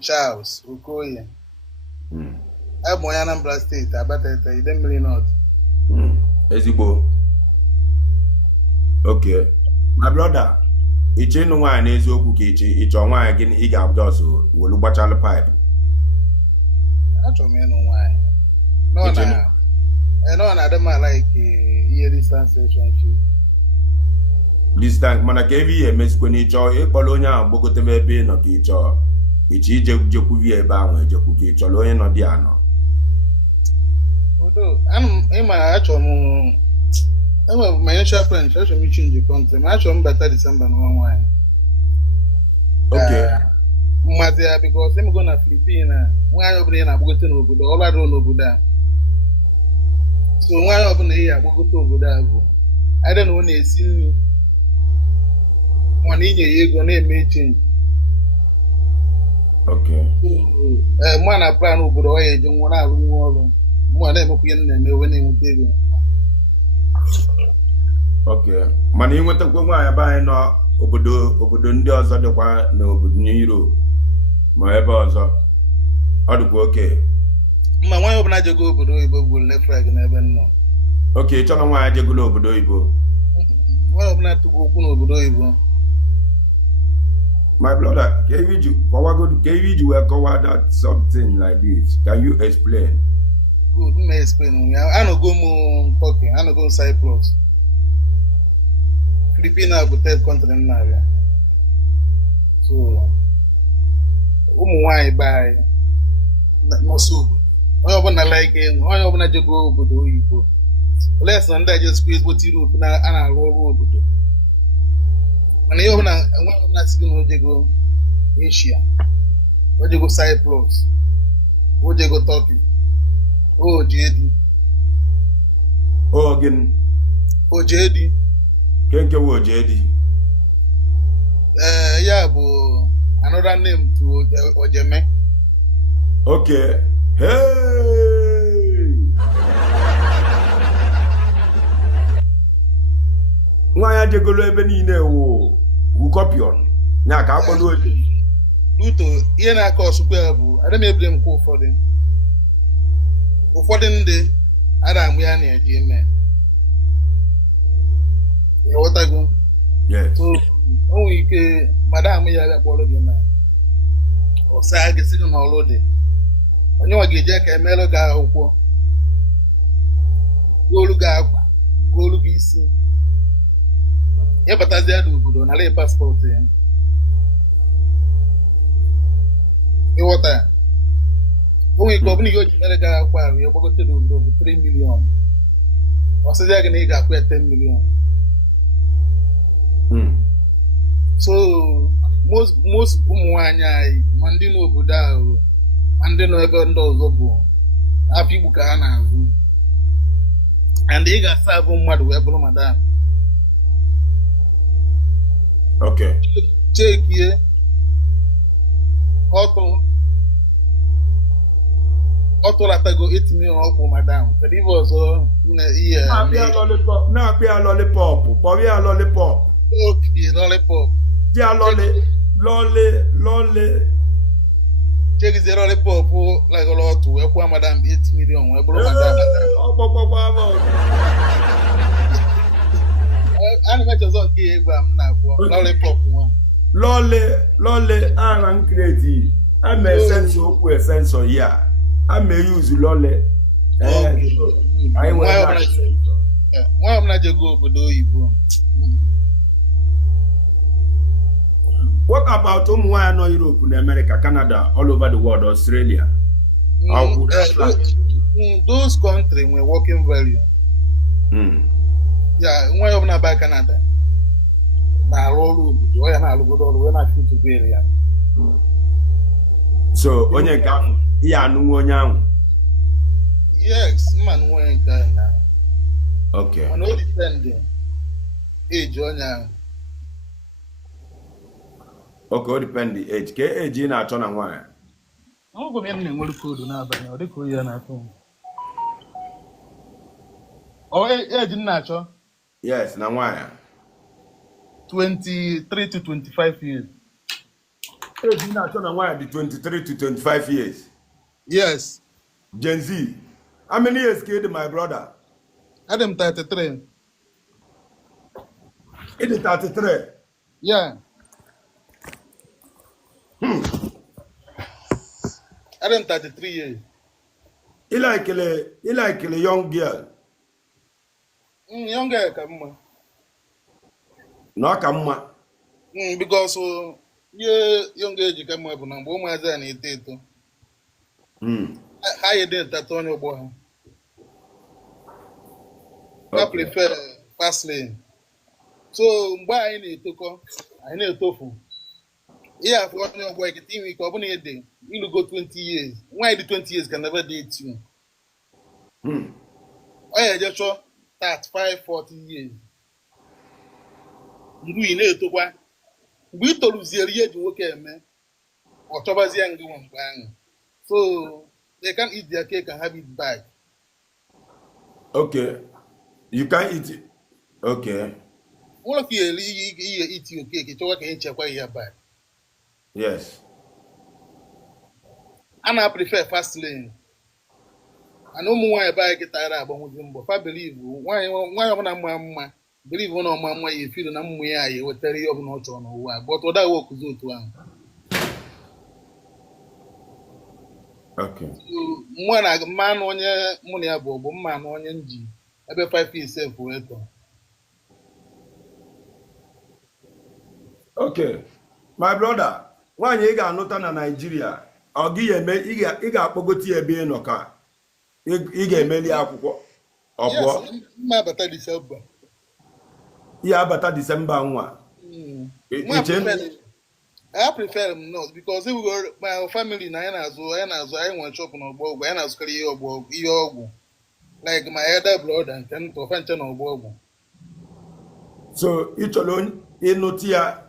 Charles Okoye. Hmm. I'm on Anambra State, Abatete, Idemili North. Ezigbo. Okay. My brother, iche ịnụ nwaanyị n'eziokwu ka ịchọ nwaanyị gị ị ga-abụja ọsọ welu gbachalụ pipe. Achọrọ m ịnụ nwaanyị. Nọ na adị m like ihe distance relationship. Distance mana ka ebe ihe emezikwe na ịchọ ịkpọrọ onye ahụ gbogotebe ebe ị nọ ka ịchọ ijekwuvi ebe ahụ ejekwu ka ị chọrọ onye nọ dị anọ. Odo, ịma achọrọ m enwere my initial friend achọrọ m ichange country ma achọrọ m bata December n'ọnwa nwaanyị. Okay. Mmazi ya because em go na Philippines nwaanyị ọbụla ị na-agbagote n'obodo ọ ladoro n'obodo a. So nwaanyị ọbụla ị agbagote obodo a bụ either na ọ na-esi nri mana inye ya ego na-eme change. Okay. Mụ na plan obodo ọ ya eji nwa na-arụ nwa ọrụ mụ na-emekwa ihe na-eme wee na-enweta ego. Okay. Mana ịnwetakwa nwaanyị be anyị nọ obodo ndị ọzọ dịkwa n'obodo n'Europe ma ebe ọzọ ọ dịkwa oke. Ma nwaanyị ọbụla jego obodo oyibo bụ lefrag n'ebe nọ. Okay, ị chọrọ nwaanyị jegolo obodo oyibo. Nwaanyị ọbụla tụgo okwu n'obodo oyibo. My brother, can you well cover that something like this? Can you explain? Good, me explain. I no go more Turkey, I no go Cyprus. Philippines bụ third country na abịa. So, ụmụ nwaanyị be anyị n'ọsọ obodo. Onye ọbụla like onye ọbụla jego obodo oyibo. Olee sọ ndị a jesikwa ezigbote Europe a na-arụ ọrụ obodo. Mana ihe ọbụla nwa ọbụla si gị na ojego Asia, ojego Cyprus, ojego Turkey, ojedi. Gịnị? Ojedi. Kenke wo ojedi? Ya bụ another name to Ojeme. Okay. Hey! Nwa ya jegolo ebe niile wu kopion. Nya ka akpọlụ oji. Luto ihe na-aka ọsụkwa ya bụ ada m ebile m kwa ụfọdụ ndị ada amụ ya na-eji eme. Ịghọtago? Yes. So o nwere ike madam ya ga kpọrọ gị na ọsa gị sị gị na ọrụ dị. Onye nwa ga-eje ka emelụ gị akwụkwọ, golu gị akwa, golu gị isi. Ịbatazi ya n'obodo nara paspọtụ ya. Ịghọta ya? O nwere ike ọ bụla ihe o ji mere gị akwụkwọ ahụ ya gbagote n'obodo bụ 3 million. Ọ sịzi gị na ị ga-akwụ ya 10 million. So most ụmụ nwaanyị anyị ma ndị n'obodo ahụ ma ndị nọ ebe ndị ọzọ bụ afọ igbu ka ha na-azụ. And ị ga-asa abụ mmadụ wee bụrụ madam. Okay. Chekie ọtụlatago 8 million ọkwụ madam. Kedu ibe ọzọ ihe na-akpịa lollipop, kpọrọ ya lollipop. Okay, lollipop. Dia lolly. Chekizie lollipop like a lot wee kwụọ madam 8 million wee bụrụ madam. Ana m echezọ nke ya egwu m na-akwụ lollipop nwa. Lolly ara nkreti ama esenso okwu esenso ya ama use lolly. Nwa ọbụla jego obodo oyibo. What about ụmụ nwaanyị nọ Europe na America, Canada, all over the world, Australia? Those countries nwere working value. Ya nwa ọbụla ba Canada na-arụ ọrụ obodo, ọ ya na-alụgodo ọrụ wee na-achụ tubere ya. So onye nke ahụ ihe anụnwe onye ahụ? Yes, mma nwe nke ahụ na. Okay. Mana o depend age onye ahụ. Okay, o depend the age. Ka age ị na-achọ na nwaanyị? Ọ gwara m na-enwere koodu n'abalị, ọ dịka oyi ya na-atụ m. Age m na-achọ? Yes, na nwaanyị. 23 to 25 years. age ị na-achọ na nwaanyị dị 23 to 25 years. Yes. Gen Z. How many years ka ị dị my brother? Adam 33. Ị dị 33. Yeah. Adam 33 years. Ị like young girl. Young girl ka mma. Na ọ ka mma. Because young age ka mma bụ na mgbe ụmụazị a na-eto eto. Ha yi dị ntata onye ọgbọ ha. I prefer fast lane. So mgbe anyị na-etokọ, anyị na-etofu. Ihe afọ onye ọgbọ ekete inwe ike ọ bụna ede ilugo 20 years. Nwaanyị dị 20 years can never date you. Ọ ya eje chọọ 35, 40 years. Mgbe ị na-etokwa, mgbe ị toruziere ihe eji nwoke eme, ọ chọbazie ngị nwa mgbe ahụ. So they can't eat their cake and have it back. Okay. You can't eat it. Okay. What if you eat your cake? It's what can check your back. Yes. And I prefer fast lane. I know more about get tired about moving, but I believe why I'm believe one of my you feel I'm where I will tell you of not on why, but what I work do to one. Okay. When I man on your money above, man on your G. Ebe 5 years self for it. Okay. My brother, nwaanyị ị ga-anụta na Nigeria, ọ gị eme ị ga-akpọgoti ebe ị nọ ka ị ga-emeli akwụkwọ. Ọ bụ mma abata December. Ya abata December nwa. I prefer them not because if we go my family na I want shop no ogbo, I na azukari ihe ogbo. Like my elder brother and ten to fan channel ogbo. So ị chọrọ ịnụti ya